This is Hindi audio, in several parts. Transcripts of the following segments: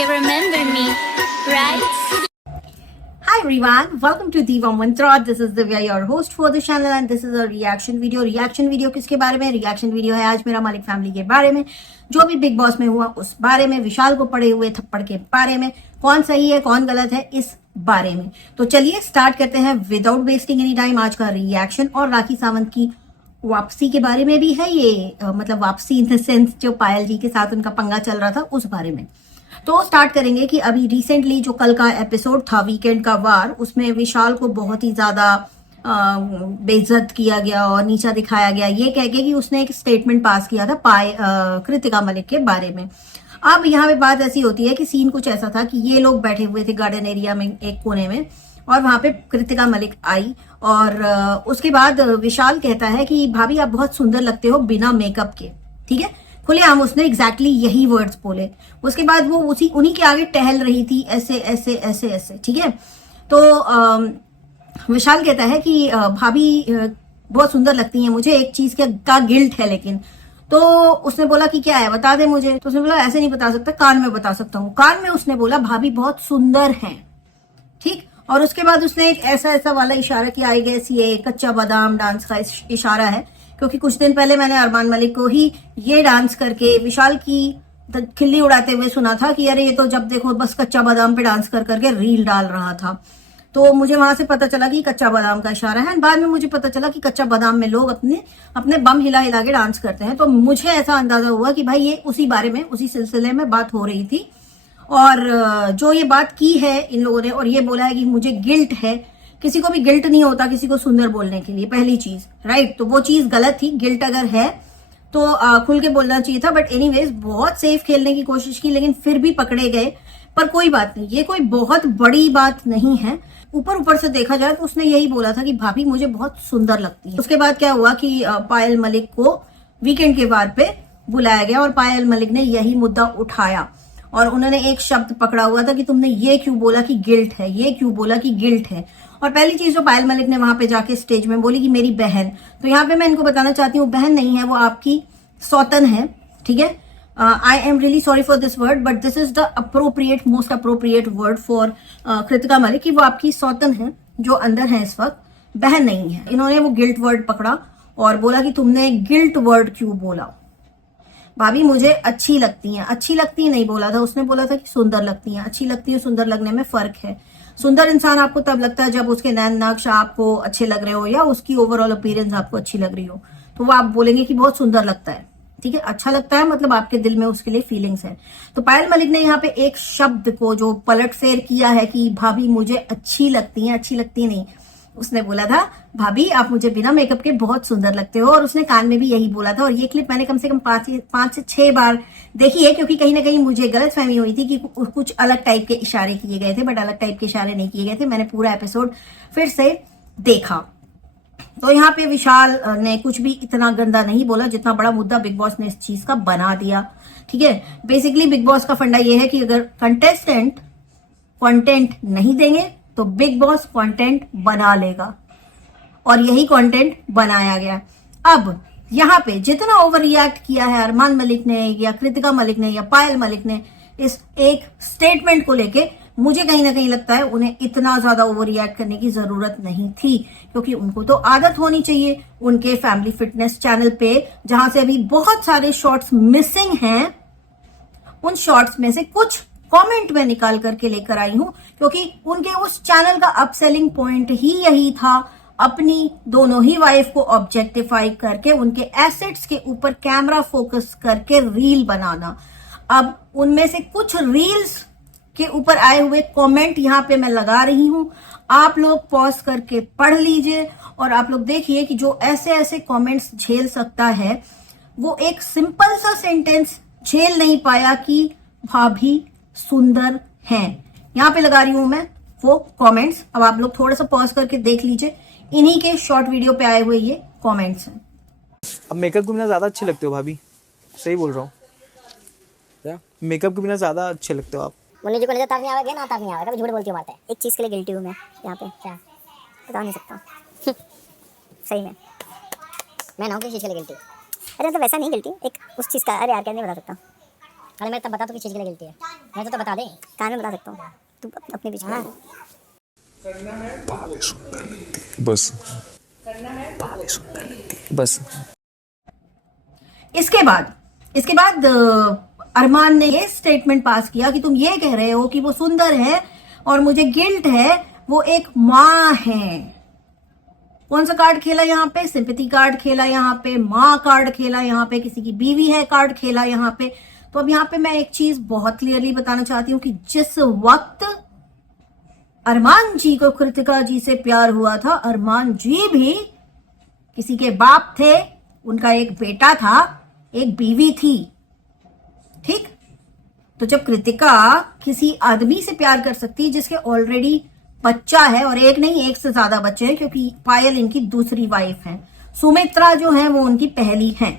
You remember me, right? Hi everyone, welcome to Diva Mantra. This is Divya, your host for the channel, and this is a reaction video. Reaction video किसके बारे में? Reaction video है आज मेरा मलिक फैमिली के बारे में, जो भी बिग बॉस में हुआ उस बारे में, विशाल को पड़े हुए थप्पड़ के बारे में, कौन सही है कौन गलत है इस बारे में। तो चलिए स्टार्ट करते हैं विदाउट वेस्टिंग एनी टाइम आज का रिएक्शन। और राखी सावंत की वापसी के बारे में भी है ये, मतलब वापसी इन द सेंस जो पायल जी के साथ उनका पंगा चल रहा था उस बारे में। तो स्टार्ट करेंगे कि अभी रिसेंटली जो कल का एपिसोड था वीकेंड का वार, उसमें विशाल को बहुत ही ज्यादा बेइज्जत किया गया और नीचा दिखाया गया, ये कह के कि उसने एक स्टेटमेंट पास किया था कृतिका मलिक के बारे में। अब यहाँ पे बात ऐसी होती है कि सीन कुछ ऐसा था कि ये लोग बैठे हुए थे गार्डन एरिया में एक कोने में, और वहां पे कृतिका मलिक आई और उसके बाद विशाल कहता है कि भाभी आप बहुत सुंदर लगते हो बिना मेकअप के, ठीक है, खुलेआम उसने एग्जैक्टली यही वर्ड्स बोले। उसके बाद वो उन्हीं के आगे टहल रही थी ऐसे ऐसे ऐसे ऐसे, ठीक है। तो विशाल कहता है कि भाभी बहुत सुंदर लगती हैं, मुझे एक चीज का गिल्ट है लेकिन। तो उसने बोला कि क्या है बता दे मुझे। तो उसने बोला ऐसे नहीं बता सकता, कान में बता सकता हूँ। कान में उसने बोला भाभी बहुत सुंदर हैं, ठीक। और उसके बाद उसने एक ऐसा ऐसा वाला इशारा किया, आई गेस ये कच्चा बादाम डांस का इशारा है, क्योंकि कुछ दिन पहले मैंने अरमान मलिक को ही ये डांस करके विशाल की खिल्ली उड़ाते हुए सुना था कि अरे ये तो जब देखो बस कच्चा बादाम पे डांस कर करके रील डाल रहा था। तो मुझे वहां से पता चला कि कच्चा बादाम का इशारा है। बाद में मुझे पता चला कि कच्चा बादाम में लोग अपने अपने बम हिला हिला के डांस करते हैं। तो मुझे ऐसा अंदाजा हुआ कि भाई ये उसी बारे में, उसी सिलसिले में बात हो रही थी। और जो ये बात की है इन लोगों ने और ये बोला है कि मुझे गिल्ट है, किसी को भी गिल्ट नहीं होता किसी को सुंदर बोलने के लिए, पहली चीज, राइट। तो वो चीज गलत थी। गिल्ट अगर है तो खुल के बोलना चाहिए था। बट एनीवेज बहुत सेफ खेलने की कोशिश की, लेकिन फिर भी पकड़े गए। पर कोई बात नहीं, ये कोई बहुत बड़ी बात नहीं है। ऊपर ऊपर से देखा जाए तो उसने यही बोला था कि भाभी मुझे बहुत सुंदर लगती है। उसके बाद क्या हुआ कि पायल मलिक को वीकेंड के वार पे बुलाया गया और पायल मलिक ने यही मुद्दा उठाया और उन्होंने एक शब्द पकड़ा हुआ था कि तुमने ये क्यों बोला कि गिल्ट है, ये क्यों बोला कि गिल्ट है। और पहली चीज जो पायल मलिक ने वहां पे जाके स्टेज में बोली कि मेरी बहन, तो यहाँ पे मैं इनको बताना चाहती हूँ बहन नहीं है, वो आपकी सौतन है, ठीक है। I am really sorry for this word but this is the appropriate, most appropriate word for Kritika Malik, कि वो आपकी सौतन है जो अंदर है इस वक्त, बहन नहीं है। इन्होंने वो गिल्ट वर्ड पकड़ा और बोला कि तुमने गिल्ट वर्ड क्यों बोला। भाभी मुझे अच्छी लगती हैं, अच्छी लगती नहीं बोला था उसने, बोला था कि सुंदर लगती हैं। अच्छी लगती है सुंदर लगने में फर्क है। सुंदर इंसान आपको तब लगता है जब उसके नैन नक्श आपको अच्छे लग रहे हो या उसकी ओवरऑल अपीयरेंस आपको अच्छी लग रही हो, तो वो आप बोलेंगे कि बहुत सुंदर लगता है, ठीक है। अच्छा लगता है मतलब आपके दिल में उसके लिए फीलिंग्स है। तो पायल मलिक ने यहाँ पे एक शब्द को जो पलट फेर किया है कि भाभी मुझे अच्छी लगती हैं, अच्छी लगती नहीं, उसने बोला था भाभी आप मुझे बिना मेकअप के बहुत सुंदर लगते हो। और उसने कान में भी यही बोला था। और ये क्लिप मैंने कम से कम 5 से 6 बार देखी है, क्योंकि कहीं ना कहीं मुझे गलतफहमी हुई थी कि कुछ अलग टाइप के इशारे किए गए थे, बट अलग टाइप के इशारे नहीं किए गए थे। मैंने पूरा एपिसोड फिर से देखा। तो यहाँ पे विशाल ने कुछ भी इतना गंदा नहीं बोला जितना बड़ा मुद्दा बिग बॉस ने इस चीज का बना दिया, ठीक है। बेसिकली बिग बॉस का फंडा ये है कि अगर कंटेस्टेंट कंटेंट नहीं देंगे तो बिग बॉस कंटेंट बना लेगा, और यही कंटेंट बनाया गया। अब यहाँ पे जितना ओवर रिएक्ट किया है अरमान मलिक ने या कृतिका मलिक ने या पायल मलिक ने इस एक स्टेटमेंट को लेके, मुझे कहीं ना कहीं लगता है उन्हें इतना ज्यादा ओवर रिएक्ट करने की जरूरत नहीं थी, क्योंकि उनको तो आदत होनी चाहिए उनके फैमिली फिटनेस चैनल पे, जहां से अभी बहुत सारे शॉर्ट्स मिसिंग हैं, उन शॉर्ट्स में से कुछ कमेंट में निकाल करके लेकर आई हूं, क्योंकि उनके उस चैनल का अपसेलिंग पॉइंट ही यही था, अपनी दोनों ही वाइफ को ऑब्जेक्टिफाई करके उनके एसेट्स के ऊपर कैमरा फोकस करके रील बनाना। अब उनमें से कुछ रील्स के ऊपर आए हुए कमेंट यहां पे मैं लगा रही हूं, आप लोग पॉज करके पढ़ लीजिए और आप लोग देखिए कि जो ऐसे ऐसे कमेंट्स झेल सकता है, वो एक सिंपल सा सेंटेंस झेल नहीं पाया कि भाभी सुंदर हैं। यहां पे लगा रही हूं मैं वो कमेंट्स, अब आप लोग थोड़ा सा पॉज करके देख लीजिए, इन्हीं के शॉर्ट वीडियो पे आए हुए ये कमेंट्स हैं। अब मेकअप के बिना ज्यादा अच्छे लगते हो भाभी, सही बोल रहा हूँ क्या? मेकअप के बिना ज्यादा अच्छे लगते हो आप। मुन्नी जी को नजर ताक नहीं आवेगा ना, ताक नहीं आवेगा, कभी झूठ बोलती हूँ मारता है। एक चीज़ के लिए गिल्टी हूँ मैं यहाँ पे, क्या बता नहीं सकता सही में मैं ना हूँ किसी चीज़ के लिए गिल्टी। अरे मतलब वैसा नहीं गिल्टी, एक उस चीज़ का, अरे यार क्या नहीं बता सकता। अरे मैं तब बता तो किस चीज़ के लिए गिल्टी है। मैं तो बता दे, कान में बता सकता हूँ, तू अपने बीच में। बस बस इसके बाद अरमान ने ये स्टेटमेंट पास किया कि तुम ये कह रहे हो कि वो सुंदर है और मुझे गिल्ट है, वो एक माँ है। कौन सा कार्ड खेला यहाँ पे? सिंपैथी कार्ड खेला यहाँ पे, माँ कार्ड खेला यहाँ पे, किसी की बीवी है कार्ड खेला यहाँ पे। तो अब यहाँ पे मैं एक चीज बहुत क्लियरली बताना चाहती हूँ कि जिस वक्त अरमान जी को कृतिका जी से प्यार हुआ था, अरमान जी भी किसी के बाप थे, उनका एक बेटा था, एक बीवी थी, ठीक। तो जब कृतिका किसी आदमी से प्यार कर सकती है जिसके ऑलरेडी बच्चा है, और एक नहीं एक से ज्यादा बच्चे हैं, क्योंकि पायल इनकी दूसरी वाइफ है, सुमित्रा जो है वो उनकी पहली है।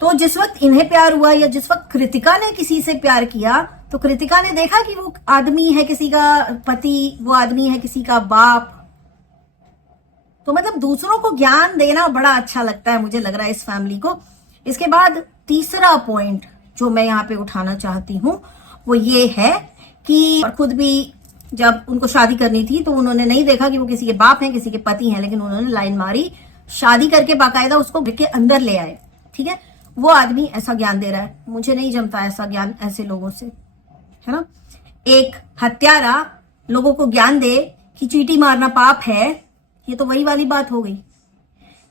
तो जिस वक्त इन्हें प्यार हुआ या जिस वक्त कृतिका ने किसी से प्यार किया, तो कृतिका ने देखा कि वो आदमी है किसी का पति, वो आदमी है किसी का बाप। तो मतलब दूसरों को ज्ञान देना बड़ा अच्छा लगता है, मुझे लग रहा है इस फैमिली को। इसके बाद तीसरा पॉइंट जो मैं यहाँ पे उठाना चाहती हूँ वो ये है कि खुद भी जब उनको शादी करनी थी तो उन्होंने नहीं देखा कि वो किसी के बाप हैं किसी के पति हैं, लेकिन उन्होंने लाइन मारी, शादी करके बाकायदा उसको घर के अंदर ले आए, ठीक है। वो आदमी ऐसा ज्ञान दे रहा है, मुझे नहीं जमता ऐसा ज्ञान ऐसे लोगों से, है ना। एक हत्यारा लोगों को ज्ञान दे कि चींटी मारना पाप है, ये तो वही वाली बात हो गई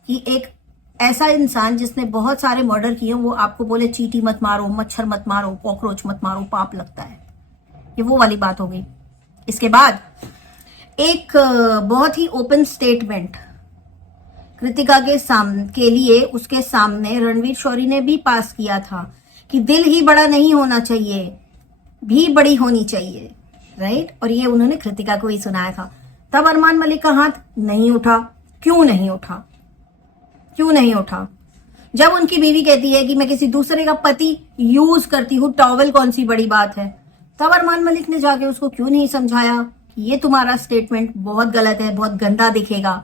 कि एक ऐसा इंसान जिसने बहुत सारे मर्डर किए वो आपको बोले चींटी मत मारो, मच्छर मत मारो, कॉकरोच मत मारो, पाप लगता है, ये वो वाली बात हो गई। इसके बाद एक बहुत ही ओपन स्टेटमेंट कृतिका के लिए उसके सामने रणवीर शौरी ने भी पास किया था कि दिल ही बड़ा नहीं होना चाहिए, भी बड़ी होनी चाहिए, राइट। और ये उन्होंने कृतिका को ही सुनाया था। तब अरमान मलिक का हाथ नहीं उठा। क्यों नहीं उठा? क्यों नहीं उठा? जब उनकी बीवी कहती है कि मैं किसी दूसरे का पति यूज करती हूँ, टॉवल कौन सी बड़ी बात है, तब अरमान मलिक ने जाके उसको क्यों नहीं समझाया कि ये तुम्हारा स्टेटमेंट बहुत गलत है, बहुत गंदा दिखेगा।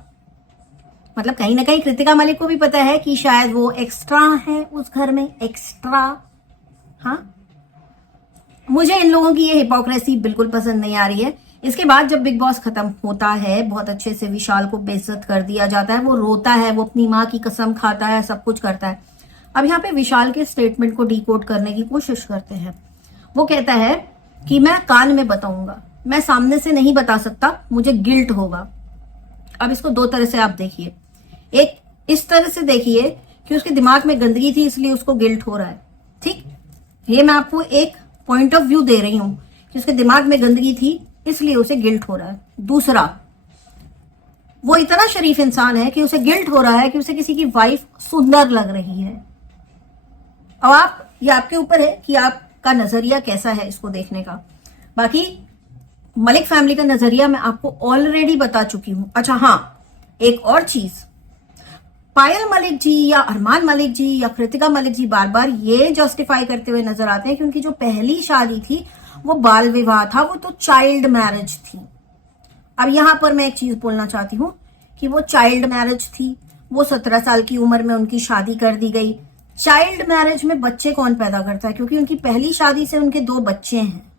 मतलब कहीं ना कहीं कृतिका मलिक को भी पता है कि शायद वो एक्स्ट्रा है उस घर में, एक्स्ट्रा। हाँ, मुझे इन लोगों की ये हिपोक्रेसी बिल्कुल पसंद नहीं आ रही है। इसके बाद जब बिग बॉस खत्म होता है, बहुत अच्छे से विशाल को बेइज्जत कर दिया जाता है, वो रोता है, वो अपनी माँ की कसम खाता है, सब कुछ करता है। अब यहाँ पे विशाल के स्टेटमेंट को डिकोड करने की कोशिश करते हैं। वो कहता है कि मैं कान में बताऊंगा, मैं सामने से नहीं बता सकता, मुझे गिल्ट होगा। अब इसको दो तरह से आप देखिए। एक इस तरह से देखिए कि उसके दिमाग में गंदगी थी इसलिए उसको गिल्ट हो रहा है, ठीक। ये मैं आपको एक पॉइंट ऑफ व्यू दे रही हूं कि उसके दिमाग में गंदगी थी इसलिए उसे गिल्ट हो रहा है। दूसरा, वो इतना शरीफ इंसान है कि उसे गिल्ट हो रहा है कि उसे किसी की वाइफ सुंदर लग रही है। अब ये आपके ऊपर है कि आपका नजरिया कैसा है इसको देखने का। बाकी मलिक फैमिली का नजरिया मैं आपको ऑलरेडी बता चुकी हूं। अच्छा हाँ, एक और चीज, पायल मलिक जी या अरमान मलिक जी या कृतिका मलिक जी बार बार ये जस्टिफाई करते हुए नजर आते हैं कि उनकी जो पहली शादी थी वो बाल विवाह था, वो तो चाइल्ड मैरिज थी। अब यहां पर मैं एक चीज बोलना चाहती हूँ कि वो चाइल्ड मैरिज थी, वो 17 साल की उम्र में उनकी शादी कर दी गई। चाइल्ड मैरिज में बच्चे कौन पैदा करता है? क्योंकि उनकी पहली शादी से उनके 2 बच्चे हैं।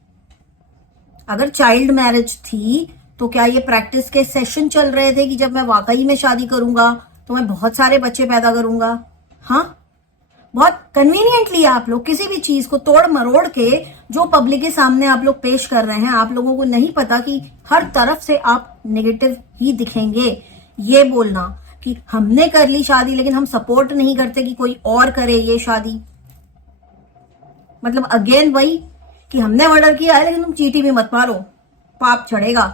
अगर चाइल्ड मैरिज थी तो क्या ये प्रैक्टिस के सेशन चल रहे थे कि जब मैं वाकई में शादी करूंगा तो मैं बहुत सारे बच्चे पैदा करूंगा? हाँ, बहुत कन्वीनियंटली आप लोग किसी भी चीज को तोड़ मरोड़ के जो पब्लिक के सामने आप लोग पेश कर रहे हैं, आप लोगों को नहीं पता कि हर तरफ से आप नेगेटिव ही दिखेंगे। ये बोलना कि हमने कर ली शादी लेकिन हम सपोर्ट नहीं करते कि कोई और करे ये शादी, मतलब अगेन वही कि हमने मर्डर किया है लेकिन तुम चींटी भी मत मारो, पाप चढ़ेगा,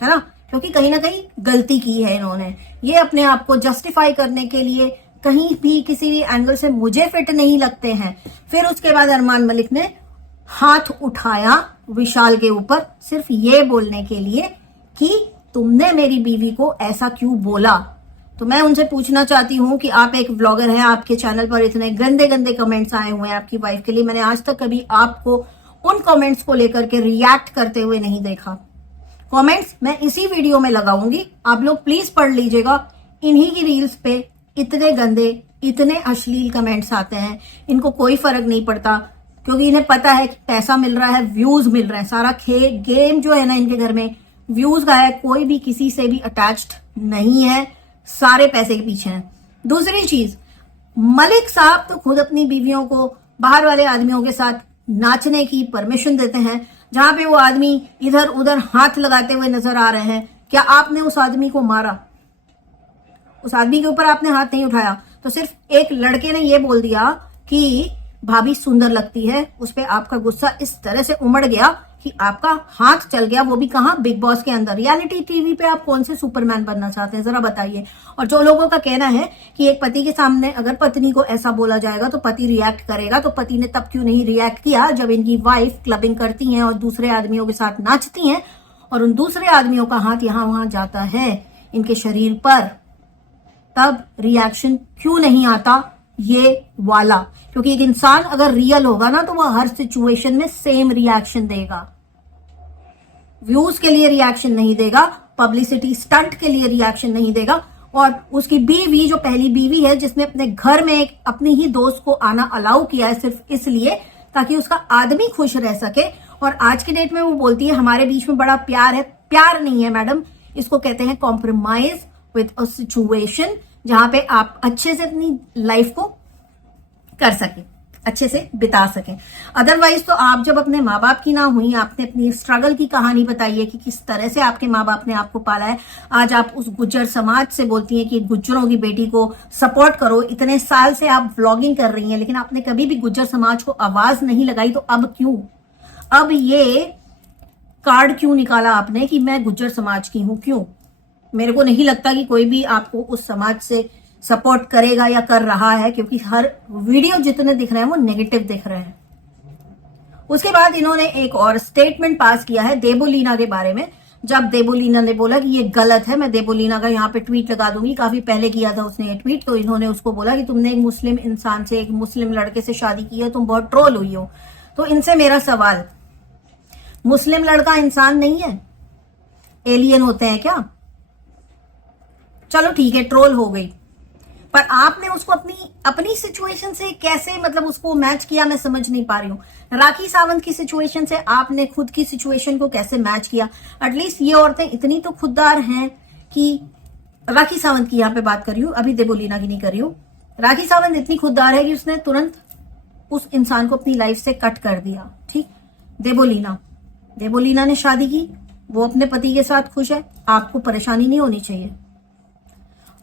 है ना। क्योंकि कहीं ना कहीं गलती की है इन्होंने। ये अपने आप को जस्टिफाई करने के लिए कहीं भी किसी भी एंगल से मुझे फिट नहीं लगते हैं। फिर उसके बाद अरमान मलिक ने हाथ उठाया विशाल के ऊपर सिर्फ ये बोलने के लिए कि तुमने मेरी बीवी को ऐसा क्यों बोला। तो मैं उनसे पूछना चाहती हूँ कि आप एक व्लॉगर हैं, आपके चैनल पर इतने गंदे गंदे कमेंट्स आए हुए हैं आपकी वाइफ के लिए, मैंने आज तक कभी आपको उन कमेंट्स को लेकर के रिएक्ट करते हुए नहीं देखा। कमेंट्स मैं इसी वीडियो में लगाऊंगी, आप लोग प्लीज पढ़ लीजिएगा। इन्हीं की रील्स पे इतने गंदे, इतने अश्लील कमेंट्स आते हैं, इनको कोई फर्क नहीं पड़ता। क्योंकि इन्हें पता है कि पैसा मिल रहा है, व्यूज मिल रहे हैं। सारा गेम जो है ना इनके घर में व्यूज का है, कोई भी किसी से भी अटैच्ड नहीं है, सारे पैसे के पीछे हैं। दूसरी चीज, मलिक साहब तो खुद अपनी बीवियों को बाहर वाले आदमियों के साथ नाचने की परमिशन देते हैं, जहां पे वो आदमी इधर उधर हाथ लगाते हुए नजर आ रहे हैं। क्या आपने उस आदमी को मारा? उस आदमी के ऊपर आपने हाथ नहीं उठाया। तो सिर्फ एक लड़के ने ये बोल दिया कि भाभी सुंदर लगती है, उस पर आपका गुस्सा इस तरह से उमड़ गया कि आपका हाथ चल गया, वो भी कहां? बिग बॉस के अंदर। रियलिटी टीवी पे आप कौन से सुपरमैन बनना चाहते हैं, जरा बताइए। और जो लोगों का कहना है कि एक पति के सामने अगर पत्नी को ऐसा बोला जाएगा तो पति रिएक्ट करेगा, तो पति ने तब क्यों नहीं रिएक्ट किया जब इनकी वाइफ क्लबिंग करती हैं और दूसरे आदमियों के साथ नाचती हैं और उन दूसरे आदमियों का हाथ यहां वहां जाता है इनके शरीर पर, तब रिएक्शन क्यों नहीं आता ये वाला? क्योंकि एक इंसान अगर रियल होगा ना तो वह हर सिचुएशन में सेम रिएक्शन देगा। व्यूज के लिए रिएक्शन नहीं देगा, पब्लिसिटी स्टंट के लिए रिएक्शन नहीं देगा। और उसकी बीवी, जो पहली बीवी है, जिसने अपने घर में एक अपनी ही दोस्त को आना अलाउ किया है सिर्फ इसलिए ताकि उसका आदमी खुश रह सके, और आज की डेट में वो बोलती है हमारे बीच में बड़ा प्यार है। प्यार नहीं है मैडम, इसको कहते हैं कॉम्प्रोमाइज विद अ सिचुएशन, जहां पे आप अच्छे से अपनी लाइफ को कर सके, अच्छे से बिता सकें। अदरवाइज तो आप जब अपने माँ बाप की ना हुई, आपने अपनी स्ट्रगल की कहानी बताई है कि किस तरह से आपके माँ बाप ने आपको पाला है। आज आप उस गुज्जर समाज से बोलती हैं कि गुज्जरों की बेटी को सपोर्ट करो। इतने साल से आप व्लॉगिंग कर रही हैं, लेकिन आपने कभी भी गुज्जर समाज को आवाज नहीं लगाई, तो अब क्यों? अब ये कार्ड क्यों निकाला आपने कि मैं गुज्जर समाज की हूं? क्यों? मेरे को नहीं लगता कि कोई भी आपको उस समाज से सपोर्ट करेगा या कर रहा है, क्योंकि हर वीडियो जितने दिख रहे हैं वो नेगेटिव दिख रहे हैं। उसके बाद इन्होंने एक और स्टेटमेंट पास किया है देबोलीना के बारे में। जब देबोलीना ने बोला कि ये गलत है, मैं देबोलीना का यहाँ पे ट्वीट लगा दूंगी, काफी पहले किया था उसने ये ट्वीट, तो इन्होंने उसको बोला कि तुमने एक मुस्लिम इंसान से, एक मुस्लिम लड़के से शादी की है, तुम बहुत ट्रोल हुई हो। तो इनसे मेरा सवाल, मुस्लिम लड़का इंसान नहीं है? एलियन होते हैं क्या? चलो ठीक है, ट्रोल हो गई, पर आपने उसको अपनी सिचुएशन से कैसे, मतलब उसको मैच किया, मैं समझ नहीं पा रही हूं। राखी सावंत की सिचुएशन से आपने खुद की सिचुएशन को कैसे मैच किया? एटलीस्ट ये औरतें इतनी तो खुददार हैं कि, राखी सावंत की यहाँ पे बात कर रही हूँ, अभी देबोलीना की नहीं कर रही हूँ। राखी सावंत इतनी खुददार है कि उसने तुरंत उस इंसान को अपनी लाइफ से कट कर दिया। ठीक, देबोलीना ने शादी की, वो अपने पति के साथ खुश है, आपको परेशानी नहीं होनी चाहिए।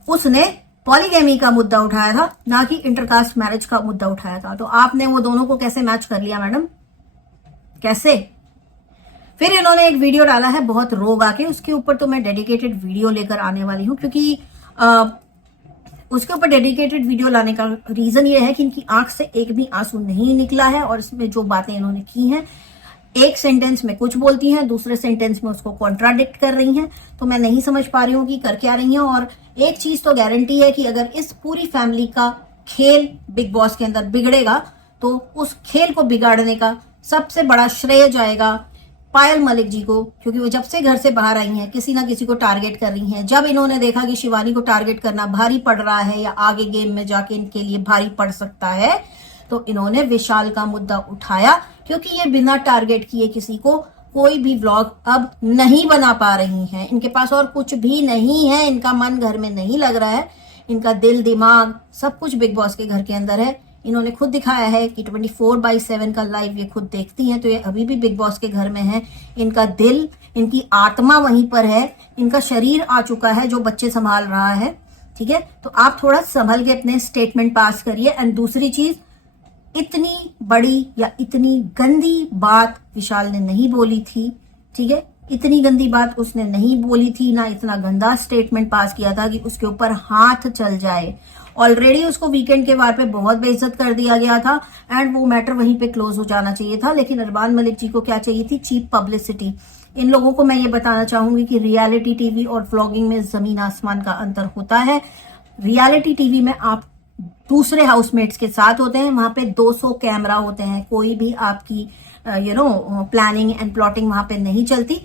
उसने पॉलीगैमी का मुद्दा उठाया था, ना कि इंटरकास्ट मैरिज का मुद्दा उठाया था। तो आपने वो दोनों को कैसे मैच कर लिया मैडम? कैसे? फिर इन्होंने एक वीडियो डाला है बहुत रोग आके, उसके ऊपर तो मैं डेडिकेटेड वीडियो लेकर आने वाली हूं, क्योंकि उसके ऊपर डेडिकेटेड वीडियो लाने का रीजन ये है कि इनकी आंख से एक भी आंसू नहीं निकला है, और इसमें जो बातें इन्होंने की हैं, एक सेंटेंस में कुछ बोलती हैं, दूसरे सेंटेंस में उसको कॉन्ट्राडिक्ट कर रही हैं। तो मैं नहीं समझ पा रही हूँ कि कर क्या रही हैं। और एक चीज तो गारंटी है कि अगर इस पूरी फैमिली का खेल बिग बॉस के अंदर बिगड़ेगा, तो उस खेल को बिगाड़ने का सबसे बड़ा श्रेय जाएगा पायल मलिक जी को, क्योंकि वो जब से घर से बाहर आई हैं किसी ना किसी को टारगेट कर रही हैं। जब इन्होंने देखा कि शिवानी को टारगेट करना भारी पड़ रहा है या आगे गेम में जाके इनके लिए भारी पड़ सकता है, तो इन्होंने विशाल का मुद्दा उठाया, क्योंकि ये बिना टारगेट किए किसी को कोई भी व्लॉग अब नहीं बना पा रही हैं। इनके पास और कुछ भी नहीं है, इनका मन घर में नहीं लग रहा है, इनका दिल दिमाग सब कुछ बिग बॉस के घर के अंदर है। इन्होंने खुद दिखाया है कि 24/7 का लाइव ये खुद देखती हैं, तो ये अभी भी बिग बॉस के घर में है। इनका दिल, इनकी आत्मा वहीं पर है, इनका शरीर आ चुका है जो बच्चे संभाल रहा है। ठीक है, तो आप थोड़ा संभल के अपने स्टेटमेंट पास करिए। एंड दूसरी चीज, इतनी बड़ी या इतनी गंदी बात विशाल ने नहीं बोली थी। ठीक है, इतनी गंदी बात उसने नहीं बोली थी, ना इतना गंदा स्टेटमेंट पास किया था कि उसके ऊपर हाथ चल जाए। ऑलरेडी उसको वीकेंड के वार पे बहुत बेइज्जत कर दिया गया था, एंड वो मैटर वहीं पे क्लोज हो जाना चाहिए था। लेकिन अरबान मलिक जी को क्या चाहिए थी? Cheap publicity. इन लोगों को मैं ये बताना चाहूंगी कि रियलिटी टीवी और व्लॉगिंग में जमीन आसमान का अंतर होता है। रियलिटी टीवी में आप दूसरे हाउसमेट्स के साथ होते हैं, वहां पे 200 कैमरा होते हैं, कोई भी आपकी प्लानिंग एंड प्लॉटिंग वहां पे नहीं चलती।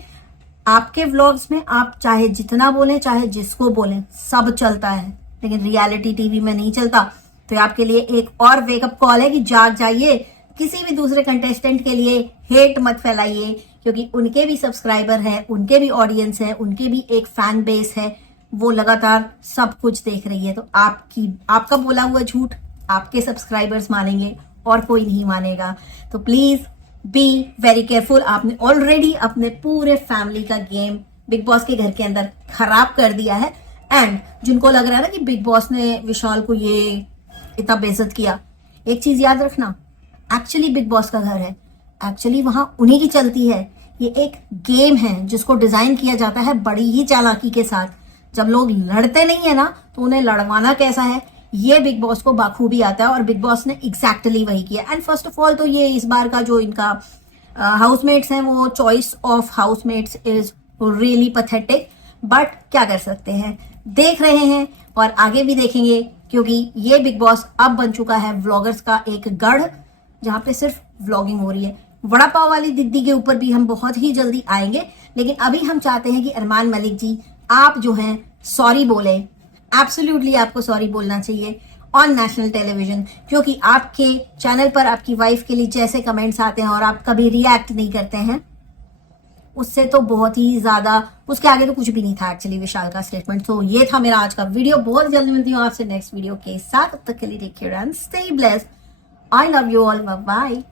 आपके व्लॉग्स में आप चाहे जितना बोलें, चाहे जिसको बोलें, सब चलता है, लेकिन रियलिटी टीवी में नहीं चलता। तो आपके लिए एक और वेकअप कॉल है कि जाग जाइए, किसी भी दूसरे कंटेस्टेंट के लिए हेट मत फैलाइए, क्योंकि उनके भी सब्सक्राइबर हैं, उनके भी ऑडियंस है, उनके भी एक फैन बेस है, वो लगातार सब कुछ देख रही है। तो आपका बोला हुआ झूठ आपके सब्सक्राइबर्स मानेंगे और कोई नहीं मानेगा। तो प्लीज बी वेरी केयरफुल। आपने ऑलरेडी अपने पूरे फैमिली का गेम बिग बॉस के घर के अंदर खराब कर दिया है। एंड जिनको लग रहा है ना कि बिग बॉस ने विशाल को ये इतना बेइज्जत किया, एक चीज याद रखना, एक्चुअली बिग बॉस का घर है, एक्चुअली वहां उन्हीं की चलती है। ये एक गेम है जिसको डिजाइन किया जाता है बड़ी ही चालाकी के साथ। जब लोग लड़ते नहीं है ना, तो उन्हें लड़वाना कैसा है ये बिग बॉस को बाखूबी आता है, और बिग बॉस ने एग्जैक्टली वही किया। एंड फर्स्ट ऑफ ऑल तो ये इस बार का जो इनका हाउसमेट्स हैं, वो choice of housemates is really pathetic, but क्या कर सकते हैं, देख रहे हैं और आगे भी देखेंगे, क्योंकि ये बिग बॉस अब बन चुका है व्लॉगर्स का एक गढ़, जहां पे सिर्फ व्लॉगिंग हो रही है। वड़ा पाव वाली दीदी के ऊपर भी हम बहुत ही जल्दी आएंगे, लेकिन अभी हम चाहते हैं कि अरमान मलिक जी आप जो हैं सॉरी बोले। एब्सोल्युटली आपको सॉरी बोलना चाहिए ऑन नेशनल टेलीविजन, क्योंकि आपके चैनल पर आपकी वाइफ के लिए जैसे कमेंट्स आते हैं और आप कभी रिएक्ट नहीं करते हैं, उससे तो बहुत ही ज्यादा, उसके आगे तो कुछ भी नहीं था एक्चुअली विशाल का स्टेटमेंट। तो ये था मेरा आज का वीडियो। बहुत जल्दी मिलती हूँ आपसे नेक्स्ट वीडियो के साथ। तब तक के लिए take care and stay blessed. I love you all, bye.